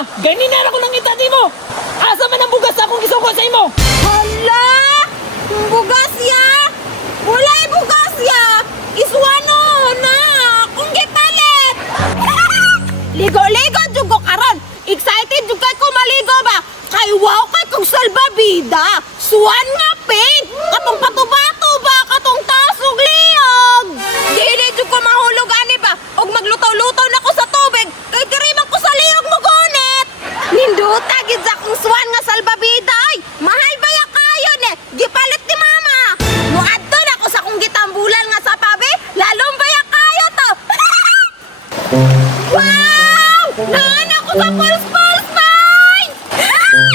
ba? Ganina ako nang itati mo! Asa man ang bugas akong isuko sa imo? Hala! Bugas ya! Walay bugas ya! Iswano na! Kung gipalit! Ligo-ligo jud ko karon. Excited jud kay ko maligo ba? Kay wow kay kong salbabida. Suwan nga paint. Katong patubato ba? Katong tasog liyog. Dili jud ko mahulog ani ba? Og maglutaw-lutaw na ko sa tubig. Kay diri man ko sa liyog mo gunit. Ninduta gid sa kong suwan nga salbabida ay. Mahal ba ya kayo ne? Gipalit ni mama. Muadto na ko sa kong gitambulan nga sa pabi. Lalong ba ya kayo to? Wow! Naan ako sa Pulse Bay!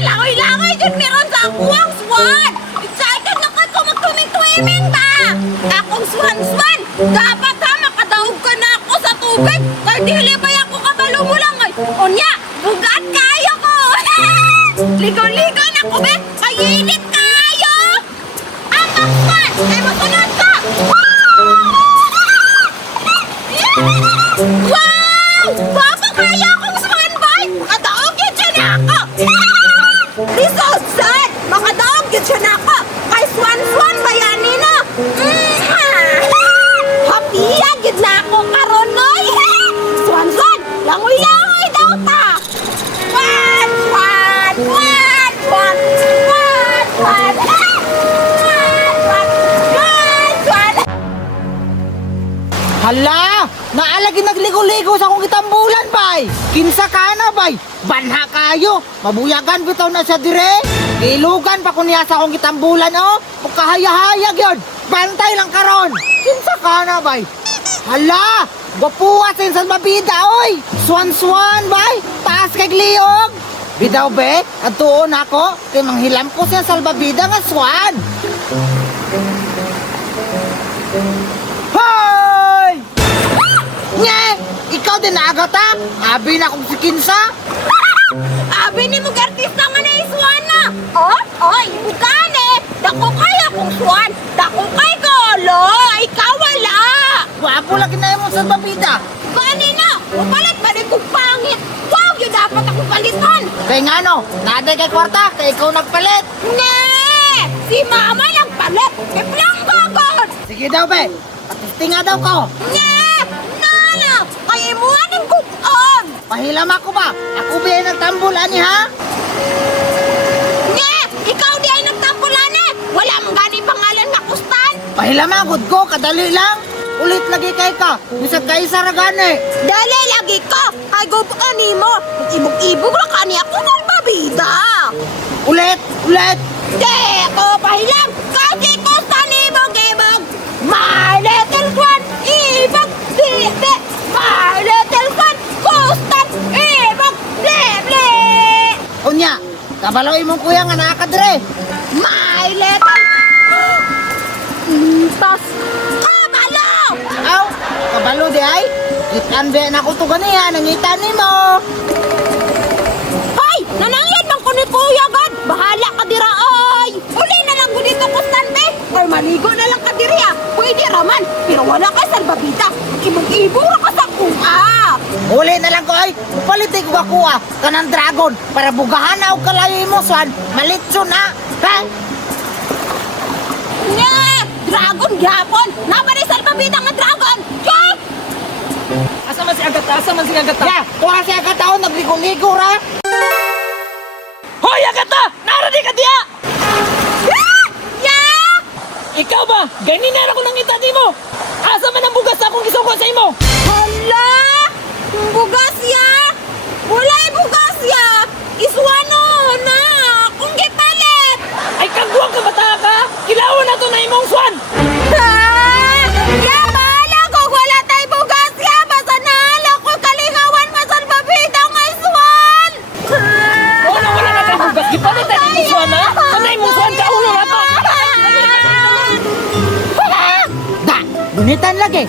Langoy-langoy dyan meron sa akuang swan! Excited na kayo mag-swimming ba? Akong swan-swan! Dapat ha, makadaog ka na ako sa tubig! Kaya dili ba ako kabalo mo lang ay? Unya, bugat kayo ko! Ligaw-ligaw na ko be! Kayinit kayo! Ang swan! Ay masunod ka! Wow! Papa, kaya akong swan bike! Makadaog yun siya na ako! This so sad! Makadaog yun siya na ako! Kay swan-swan ba yan, Nina? Happy yun na ako karon, noy! Swan-swan! Langoy-langoy daw ta! Swan! Swan! Swan! Swan! Swan! Swan! Hala! Naalagi nagligo-ligo sa akong itambulan, bay! Kinsa ka na, bay! Banha kayo! Mabuyagan bitaw na siya dire! Ilugan pa ko niya sa akong itambulan, oh! Pagkahaya-hayag yun! Bantay lang karon! Kinsa ka na, bay! Hala! Gapuwa sa insan mabida, oy! Swan-swan, bay! Taas kay liog! Bidaw, be? Atuon ako! Kay manghilam ko siya sa albabida nga swan! Hoy! Nye! Ikaw din na agad ha? Abi na akong si Kinsa? Abi ni mong artista nga na iswan na! Oh? Oy! Bukane! Dako kay akong swan! Dako kay golo! Ikaw wala! Wapo lagi na yung sa babida. Bani na! Mapalit ba rin kong pangit? Wow! Yun dapat akong palitan! Kaya nga no, naday kay kwarta, kaya ikaw nagpalit. Ne! Si mama lang palit! Iplang bagod! Sige daw be, patisting nga daw ko. Ne! Nana! Kaya mo anong kupon! Pahilam ako ba? Ako ba yung nagtambol ani ha? Ne! Ikaw di ay nagtambulan eh! Wala mong gani pangalan na kustan! Pahilam agad ko, kadali lang. Ulit lagi kay ka, bisag kay saragane. Dali lagi ka! Kay gupon ni mo! Ibog-ibog lang ka niya kung bida! Ulit, ulit. Di ko pahilam! Kasi kustan ibog-ibog! My little swan! Ibog! Di! My little swan! Kustan! Ibog! Di! Unya, kabalo imong kuya nga nakadre. My little... Tas... Kabalo! Aw, kabalo di ay. Itan be na ko to ganiya, nangitan ni mo. Hoy! Nanangyan bang kunin kuya God? Bahala ka dira ay! Uli na lang ko dito kustante! Or maligo na lang ka diri ah! Pwede raman! Pero wala ka salbabita! Ibog-ibog ka sa kuha! Uli na lang ko ay, palitik ko kuha kanang dragon para bugahan na og kalayo mo swan. Malitso na. Ha? Nga! Dragon gyapon! Nabari salbabita nga dragon! Yuck! Asa man si Agata? Asa man si Agata? Ya, kuha si Agata o nagligo-ligo ra. Hoy Agata! Naradi ka diya! Ah! Ya! Ikaw ba? Ganina ako nang itati mo! Asa man ang bugas akong isuko sa imo? Hala! Bugas ya! Walay bugas ya! Iswano na! Kung gipalit! Ay kagwang ka bata ka! Kilawan na to na imong swan! Ha! Ya bahala ko wala tay bugas ya! Basta nahala ko kalingawan masalbabida nga iswan! Wala na kang bugas! Gipalit na imong swan ha? Sana imong swan ka ulo na to! Da! Gunitan lagi!